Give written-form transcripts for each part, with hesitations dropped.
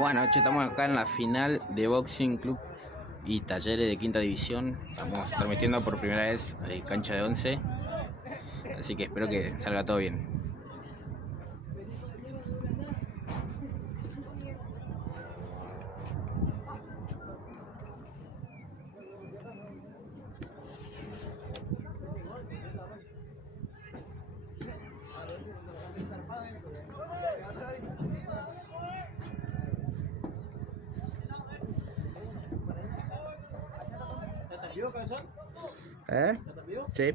Buenas noches, estamos acá en la final de Boxing Club y Talleres de quinta división. Estamos transmitiendo por primera vez cancha de 11, así que espero que salga todo bien. ¿Ya te envió, cabezón? ¿Eh? ¿Ya te envió? Sí.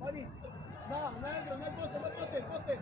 Mani, anda adentro, anda al poste.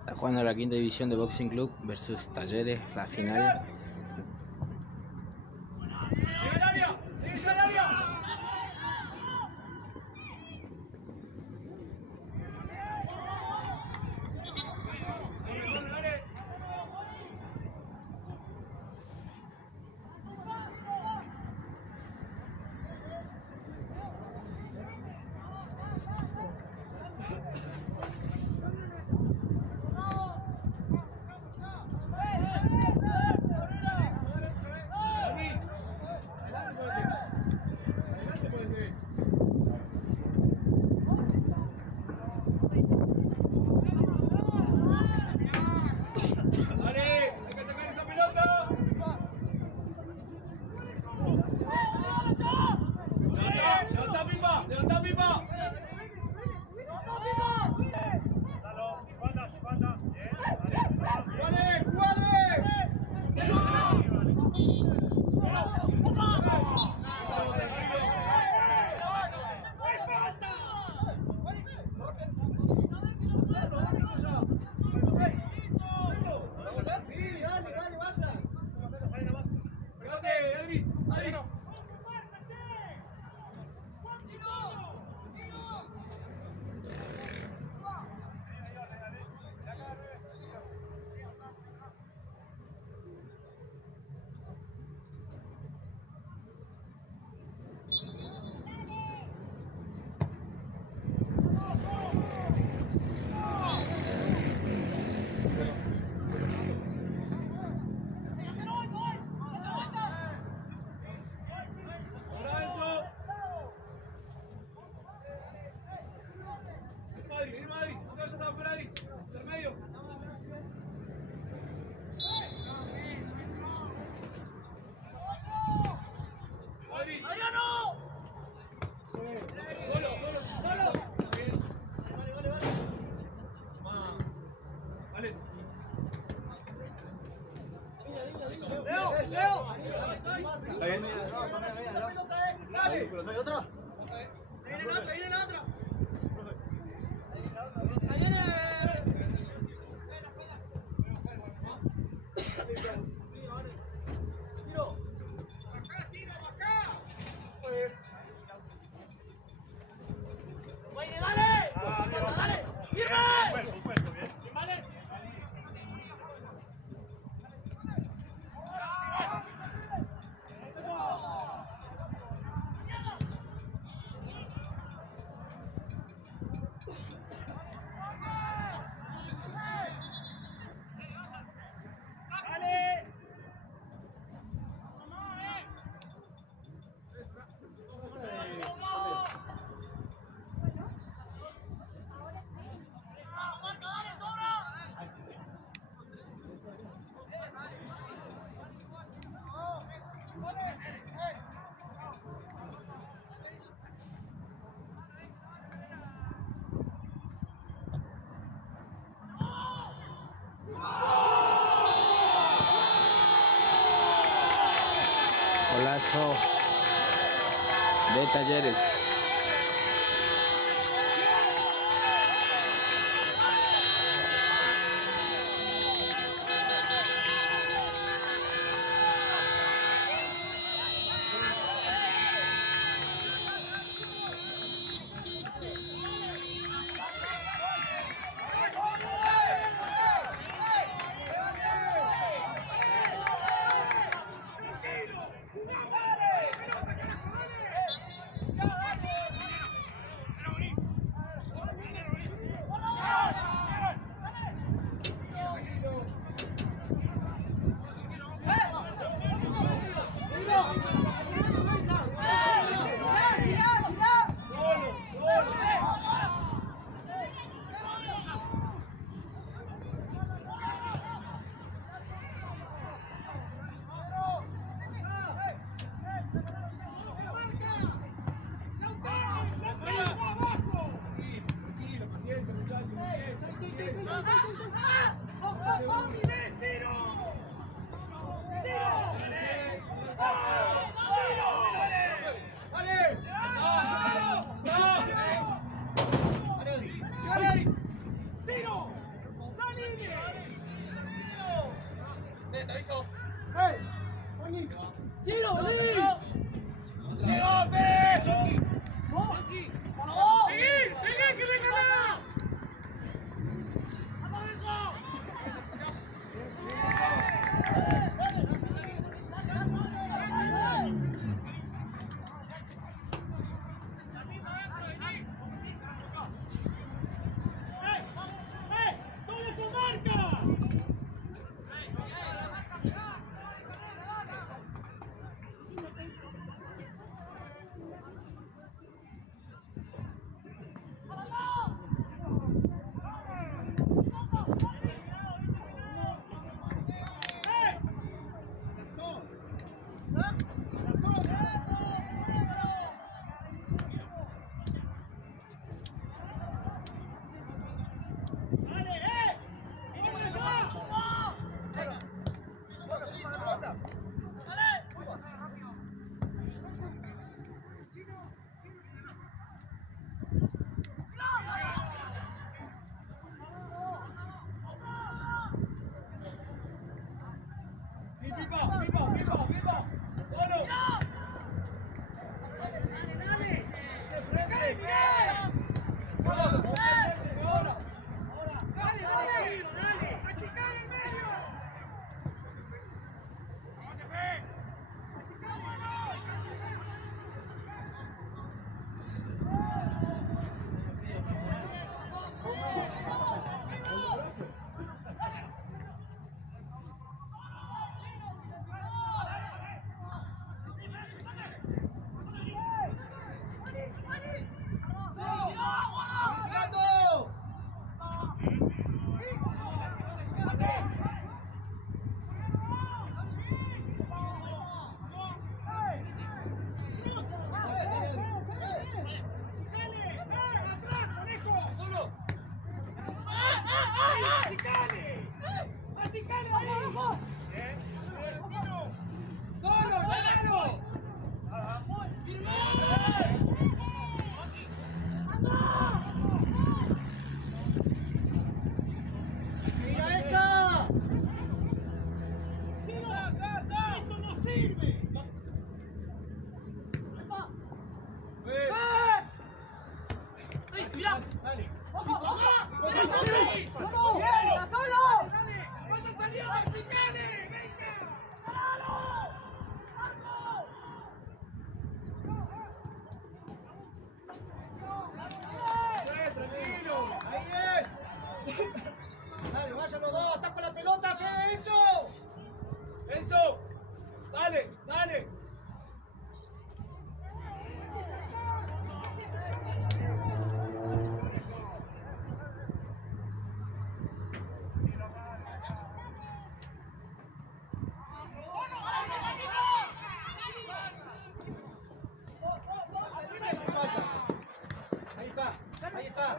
Está jugando la quinta división de Boxing Club versus Talleres, la final. ¡Levanta pipa! ¿Está bien? Dale, pero no hay otra. Viene la otra, viene la otra. Golazo de Talleres. ¡Vamos! ¡Está con la pelota, Fede! ¡Enzo! ¡Enzo! ¡Dale! ¡Dale! Ahí está, ahí está.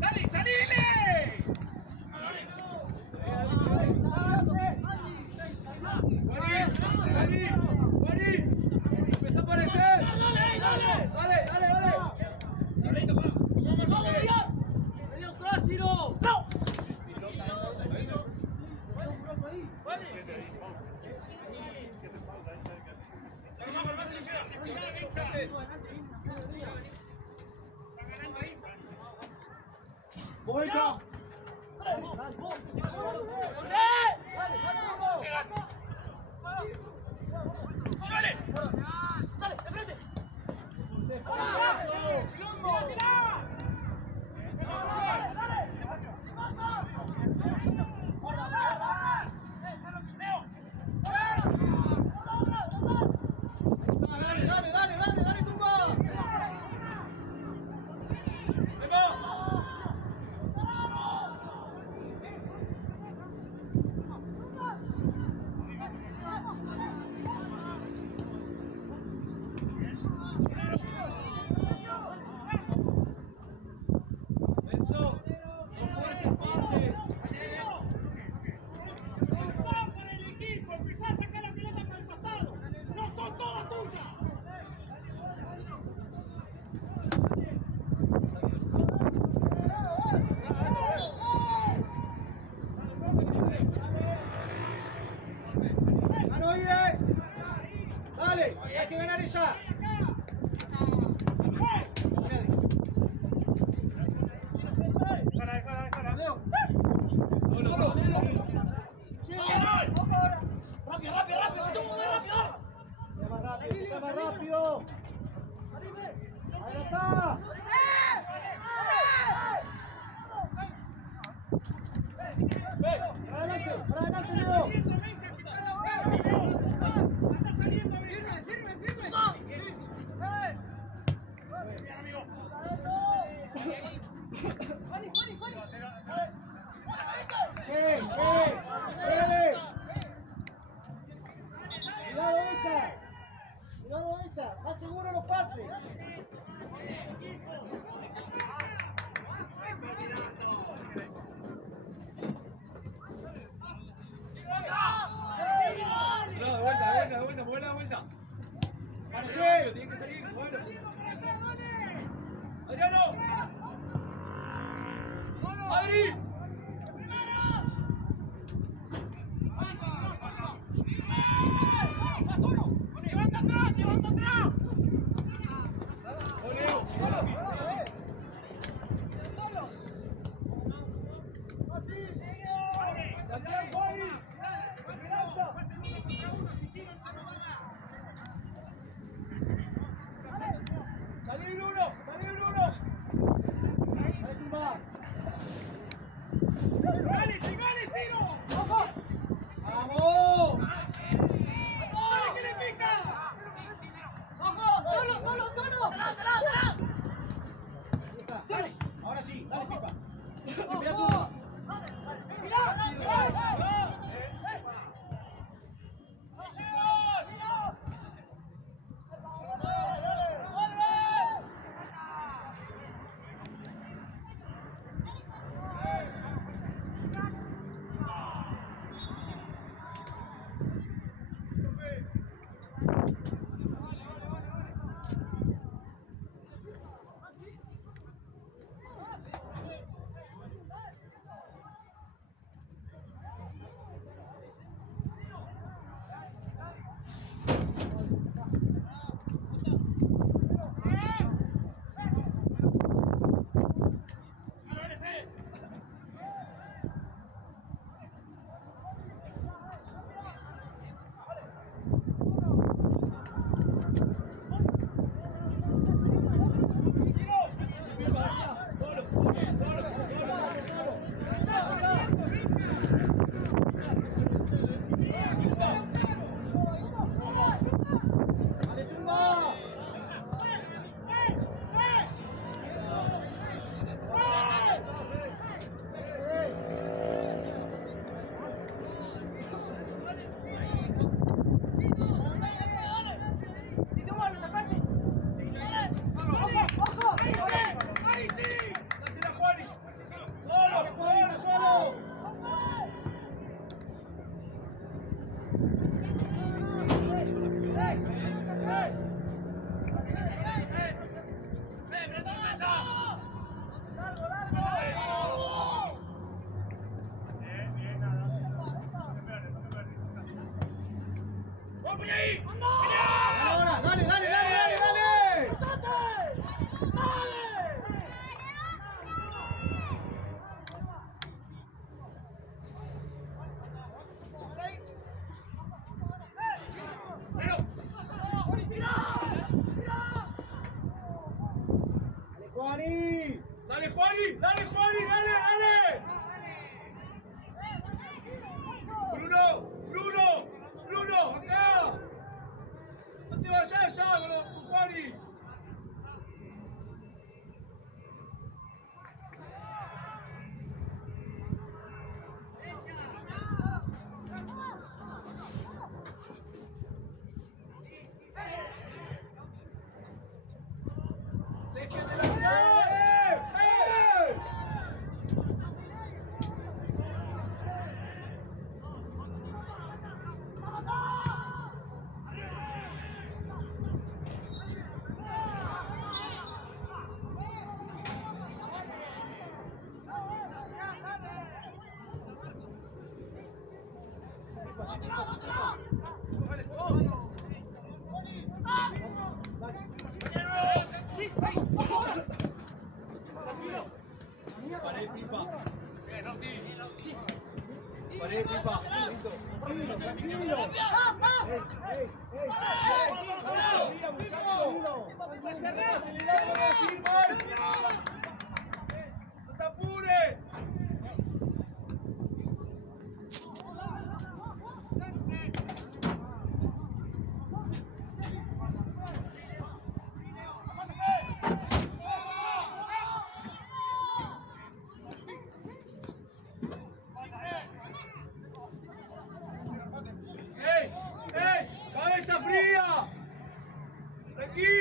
¡Dale, salile! ¡Guarí! ¡Empezá a aparecer! ¡Dale! ¡Salito, va! ¡Vamos, Ciro! ¡No! ¡Vuelta! ¡Dale! ¡Dale, de frente! ¡Dale, tumba! Dale, hay que ganar ella. Rápido. Ahí está. Adelante, Leo. ¡Vale! Más seguro los pases. De vuelta. Parece. Tiene que salir, bueno. Adriano. Adri. Llevando atrás. Salí Bruno. ¡Gale, Ciro! ¡Vamos! ¡Que le pica! ¡Solo! Dale. Ahora sí, dale, Pipa. Mira tú. Ahora, dale. Dale, Juani, dale. Bruno, acá. No te vayas ya con Juani. Paré, Pipa. Tranquilo. ¡Me cerrás! ¡Acelerá! ¡No vas a ir mal! ¡No te apures! ¡Ey! ¡Cabeza fría! ¡Tranquilo!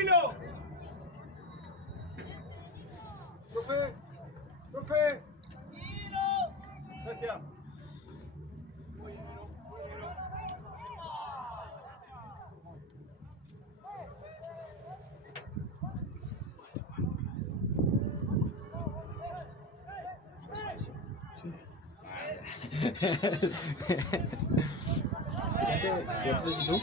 ¿Y tú?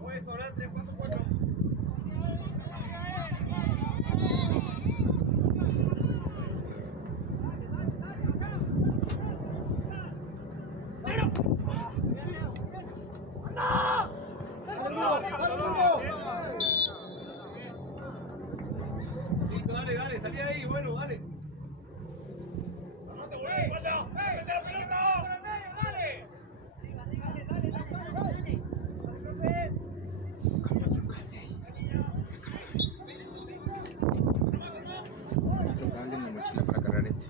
Puede sobrar 3 pasos, 4. Listo, dale, dale, salí ahí, bueno, dale. Otro cable en la mochila para cargar este.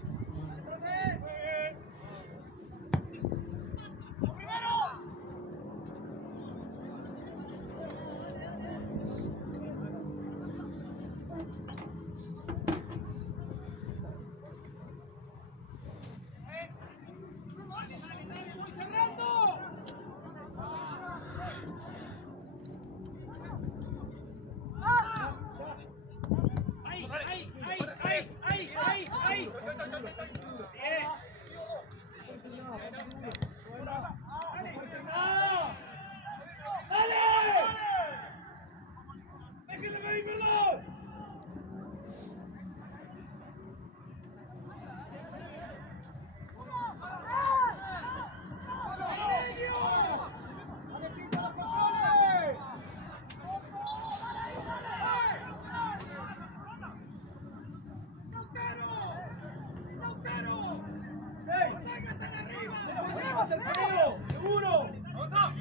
¡Seguro! ¡Avanzá!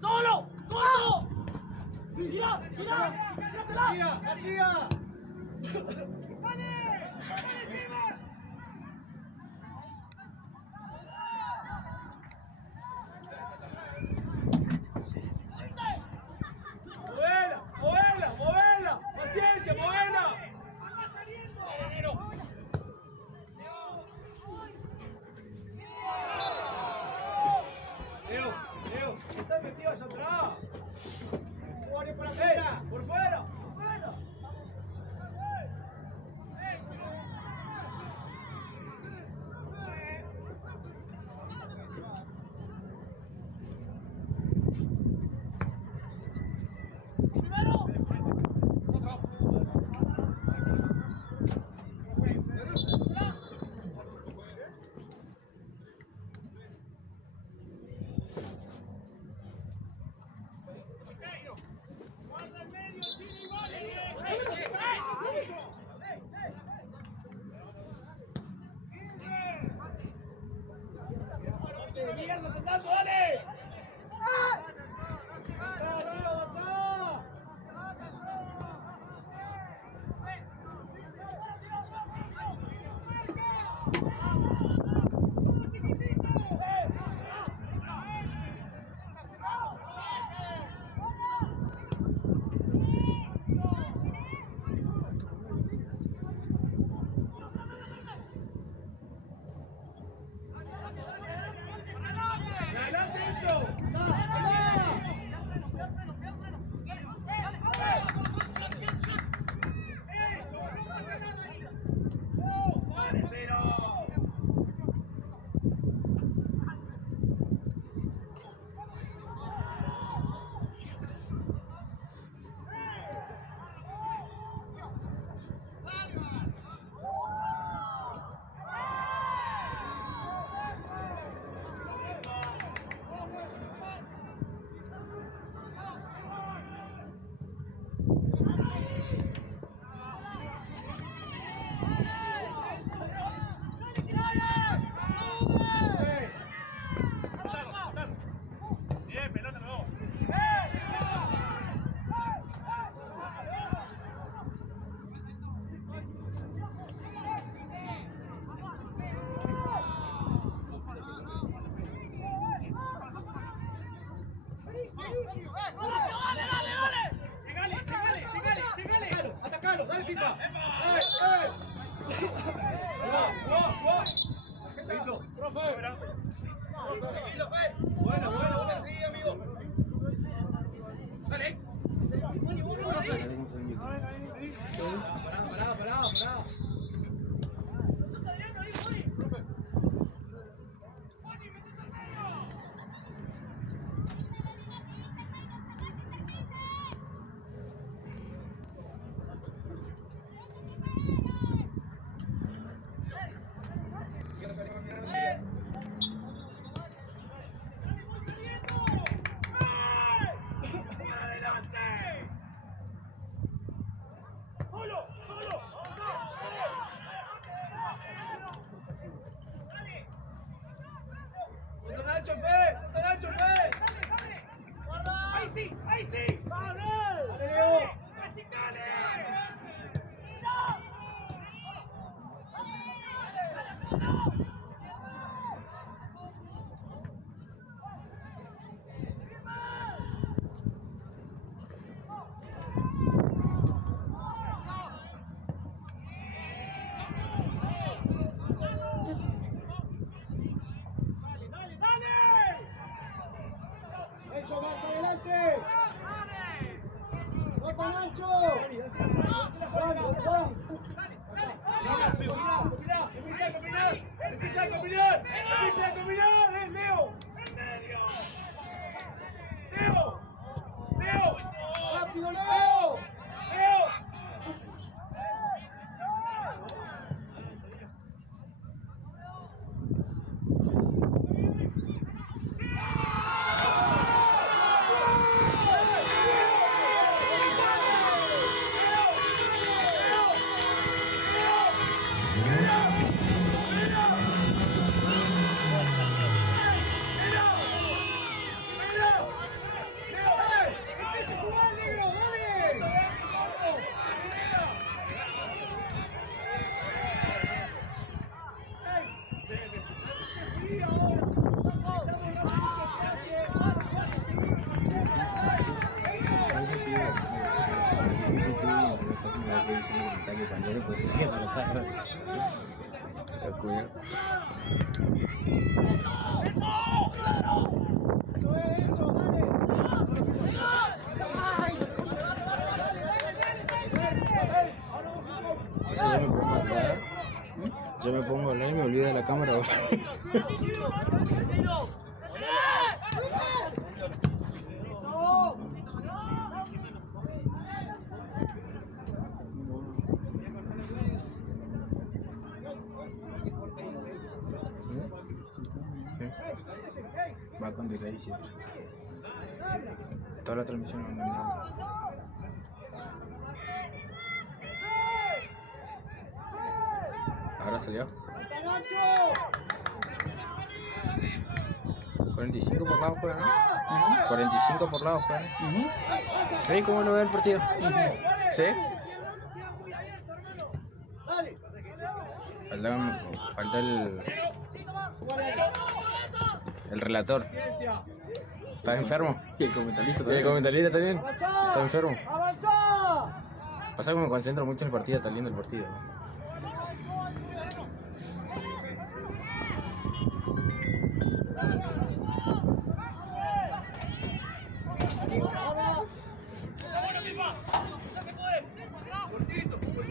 ¡Solo! ¡Corto! ¡Gira! ¡Gira! ¡García! ¡Movela! ¡Movela! ¡Movela! ¡Paciencia! ¡Movela! Leo, estás metido allá atrás. Por afuera. Por fuera. ¡Mierda, tratando, dale! ¡Adelante! Atacalo, atacalo, dale pipa. Listo. Buena, seguí, amigo. Dale. Pará. Nacho, Fe. Ahí sí. Dale, Leo. Nacho, más adelante. ¡Va con Nacho! ¡Vamos! Empieza a combinar, Leo. Leo. Rápido, Leo. Yo me pongo a hablar y me olvido de la cámara. Sí. Va con delay siempre. Toda la transmisión no me. Ahora salió. 45 por lado juegan, ¿no? 45 por lado juegan. ¿Veis cómo lo ve el partido? ¿Sí? Falta el relator. ¿Está enfermo? Y el comentarista también. ¿Y el comentarista también? ¿Está enfermo? Pasa que me concentro mucho en el partido, está lindo el partido.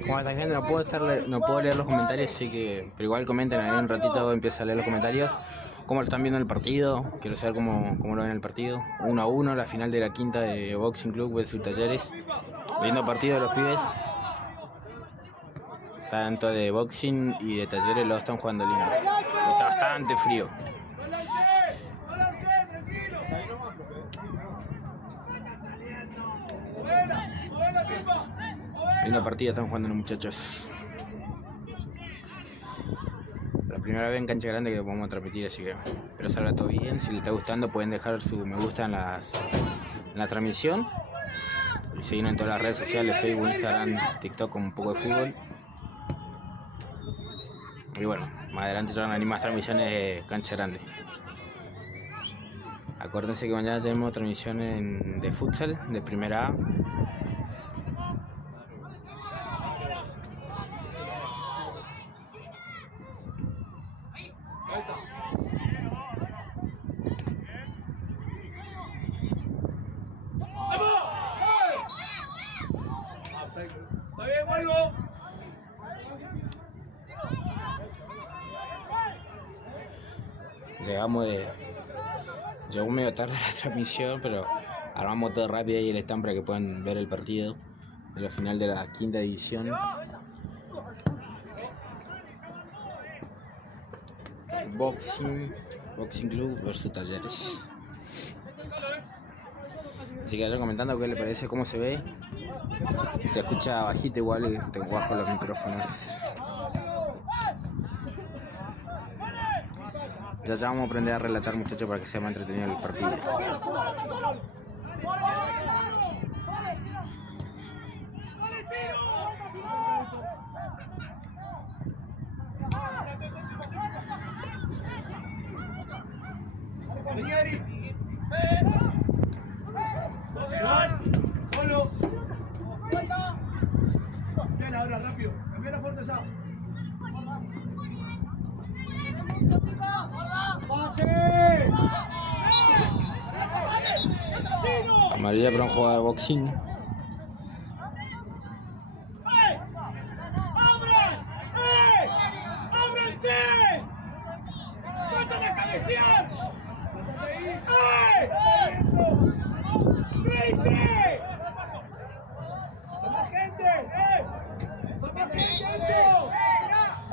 Como esta gente no puedo leer los comentarios, así que, pero igual comenten ahí un ratito, empiezo a leer los comentarios. ¿Cómo lo están viendo en el partido? Quiero saber cómo lo ven el partido. 1-1, la final de la quinta de Boxing Club versus Talleres. Viendo partido de los pibes. Tanto de Boxing y de Talleres los están jugando lindo. Está bastante frío. Lindo partido están jugando los muchachos. La primera vez en cancha grande que podemos transmitir, así que espero salga todo bien. Si les está gustando pueden dejar su me gusta en la transmisión. Y seguirnos en todas las redes sociales, Facebook, Instagram, TikTok con un poco de fútbol. Y bueno, más adelante ya van a venir más transmisiones de cancha grande. Acuérdense que mañana tenemos transmisión de futsal de primera A. Está bien, vuelvo. Llegó medio tarde la transmisión, pero armamos todo rápido ahí el stand para que puedan ver el partido de la final de la quinta división. Boxing Club versus Talleres. Así que vayan comentando qué les parece, cómo se ve. Se escucha bajito igual, tengo bajo los micrófonos. Ya vamos a aprender a relatar, muchachos, para que sea más entretenido el partido. Solo. Bien, ahora, rápido. Cambia la fuerza ya. Amarilla para un jugador de boxing. ¡Ábranse! ¡Vayan a cabecear! ¡3-3!